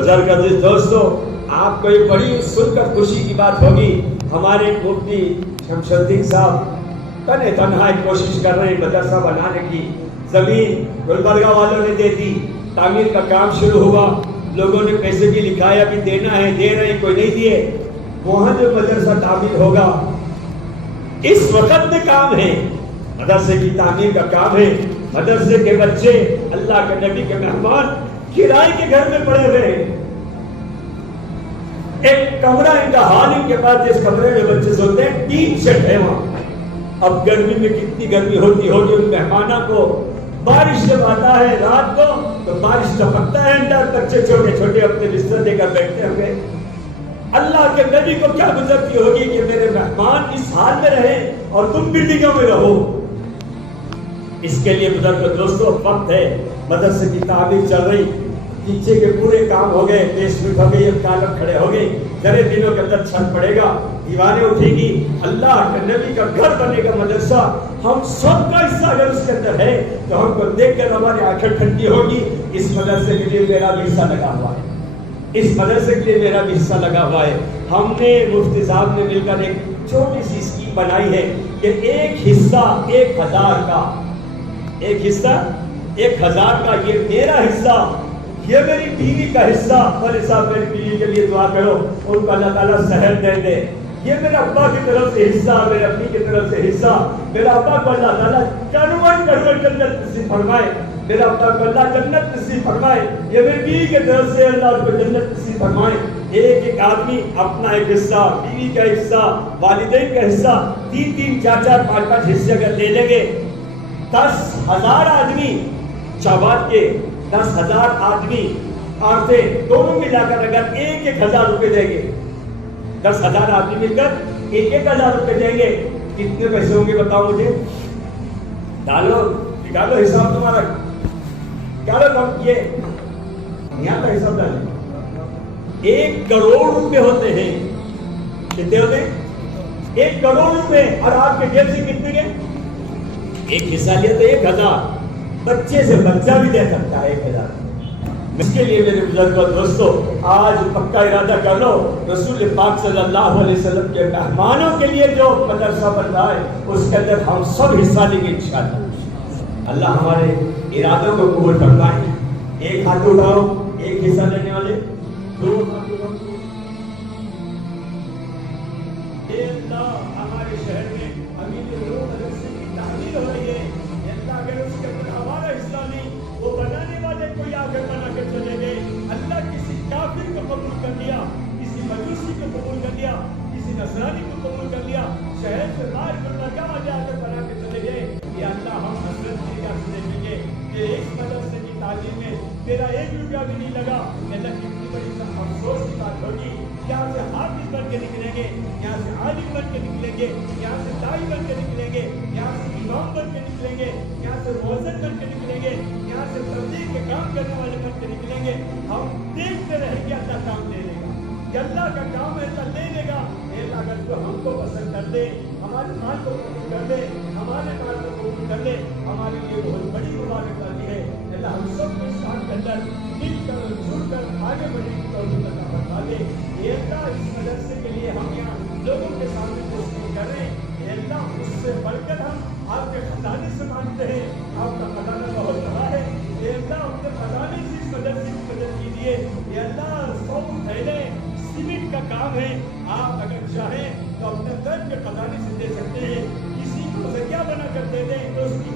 بزرگ عزیز دوستو، آپ کو یہ بڑی سن کر خوشی کی بات ہوگی، ہمارے مفتی شمس الدین صاحب تنہا تنہا کوشش کر رہے ہیں مدرسہ بنانے کی۔ زمین گلبرگہ والوں نے دے دی، تعمیر کا کام شروع ہوا، لوگوں نے پیسے بھی لکھایا، بھی دینا ہے، دے رہے ہیں، کوئی نہیں دیے۔ وہاں جو مدرسہ تعمیر ہوگا اس وقت میں کام ہے، مدرسے کی تعمیر کا کام ہے۔ مدرسے کے بچے اللہ کے نبی کے مہمان کرائے کے گھر میں پڑے ہوئے ہیں، ایک کمرہ ان کا حال ان کے پاس، جس کمرے میں بچے سوتے ہیں 3 شیڈ ہے وہاں۔ اب گرمی میں کتنی گرمی ہوتی ہوگی ان مہمانوں کو، بارش جب آتا ہے رات کو تو بارش ٹپکتا ہے اندر، بچے چھوٹے چھوٹے اپنے بستر دے کر بیٹھتے ہوں گے۔ اللہ کے نبی کو کیا گزرتی ہوگی کہ میرے مہمان اس حال میں رہے اور تم بلڈنگوں میں رہو۔ اس کے لیے بزرگ دوستو وقت ہے، مدرسے کی تعمیر چل رہی، پیچھے کے پورے کام ہو گئے، بیسمنٹ ہو گئی، اب کالم کھڑے ہو گئے، ذرے دنوں کے اندر چھت پڑے گا، دیواریں اٹھے گی، اللہ کے نبی کا گھر بنے گا مدرسہ۔ ہم سب کا حصہ اگر اس کے اندر ہے تو ہم کو دیکھ کر ہماری آنکھیں ٹھنڈی ہوگی۔ اس مدرسے کے لیے میرا بھی حصہ لگا ہوا ہے، اس مدرسے کے لیے میرا بھی حصہ لگا ہوا ہے۔ ہم نے مفتی صاحب نے مل کر ایک چھوٹی سی اسکیم بنائی ہے کہ ایک حصہ 1000 کا، ایک حصہ 1000 کا، یہ میرا حصہ، یہ میری بیوی کا حصہ۔ والد صاحب میری بیوی کے لیے دعا کرو، ان کو اللہ تعالیٰ صحت دے دے۔ یہ میرے ابا کی طرف سے حصہ، میرے امی کی طرف سے حصہ، میرا ابا کو اللہ تعالیٰ کروڑ جنت نصیب فرمائے، میرا ابا کو اللہ جنت نصیب فرمائے۔ یہ میری بیوی کی طرف سے اللہ کو جنت نصیب فرمائے۔ ایک ایک آدمی اپنا ایک حصہ، بیوی کا حصہ، والدین کا حصہ، 3 4 5 حصے اگر لے لیں گے، 10,000 آدمی شعبات کے 10,000 آدمی عورتیں دونوں ملا کر اگر 1,000 روپے دیں گے، 10,000 آدمی مل کر 1,000 روپے دیں گے، کتنے پیسے ہوں گے بتاؤ مجھے؟ ڈالو، نکالو حساب تمہارا، نکالو کم، یہ یہاں کا حساب ڈالیں۔ 1 کروڑ روپے ہوتے ہیں، کتنے ہوتے ہیں؟ 1 کروڑ روپے، اور آپ کے جیب سے کتنے گئے؟ ایک حصہ لیا تو 1,000، بچے سے بچہ بھی دے سکتا ہے 1,000۔ اس کے لیے میرے بزرگوں دوستو آج پکا ارادہ کر لو، رسول پاک صلی اللہ علیہ وسلم کے مہمانوں کے لیے جو مدرسہ بن رہا ہے اس کے اندر ہم سب حصہ لیں گے انشاءاللہ۔ اللہ ہمارے ارادوں کو قبول فرمائے۔ ایک ہاتھ اٹھاؤ، ایک حصہ لینے والے، 2 ہاتھ اٹھاؤ۔ اے اللہ، ہمارے شہر میں ابھی جو مدرسے کی تعمیر ہو رہی ہے، اللہ اگر اس کے اندر ہمارا حصہ نہیں، وہ بنانے والے کوئی آ کر بنا کے چلے گئے، اللہ کسی کافر کو قبول کر لیا، کسی مجوسی کو قبول کر لیا، کسی نصرانی کو قبول کر لیا، شہر سے باہر گلبرگہ جا کر بنا کے چلے گئے، یا اللہ ہم حسرت کی نگاہ سے دیکھیں گے کہ اس مدرسے کی تعلیم میں میرا 1 روپیہ بھی نہیں لگا۔ اللہ کتنی بڑی افسوس کی بات ہوگی، یہاں سے حافظ بن کے نکلیں گے، یہاں سے عالم بن کے نکلیں گے، یہاں سے داعی بن کے نکلیں گے، یہاں سے امام بن کے نکلیں گے، یہاں سے مؤذن بن کے نکلیں گے، یہاں سے تبلیغ کے کام کرنے والے بن کے نکلیں گے۔ ہم دیکھتے رہیں گے اللہ کام لے لے گا، کہ اللہ کا کام ہے اللہ لے لے گا۔ اللہ اگر تو ہم کو پسند کر دے، ہمارے مال کو قبول کر دے، ہمارے مال کو قبول کر لے، ہمارے لیے بہت بڑی مبارک باتیں ہے۔ اللہ ہم سب کو اس کام کے اندر مل کر جڑ کر آگے بڑھنے کی توفیق عطا فرما دے۔ اے اللہ اس مدرسے کے لیے ہم یہاں لوگوں کے سامنے کوشش کر رہے ہیں، اے اللہ اس سے بڑھ کر ہم آپ کے خزانے سے مانگتے ہیں، آپ کا خزانہ بہت بڑا ہے، اے اللہ اپنے خزانے سے اس مدرسے کی مدد کیجیے۔ اے اللہ 100 تھیلے سیمنٹ کا کام ہے، آپ اگر چاہیں تو اپنے درد کے خزانے سے دے سکتے ہیں، کسی کو ذریعہ بنا کر دے دیں تو اس کی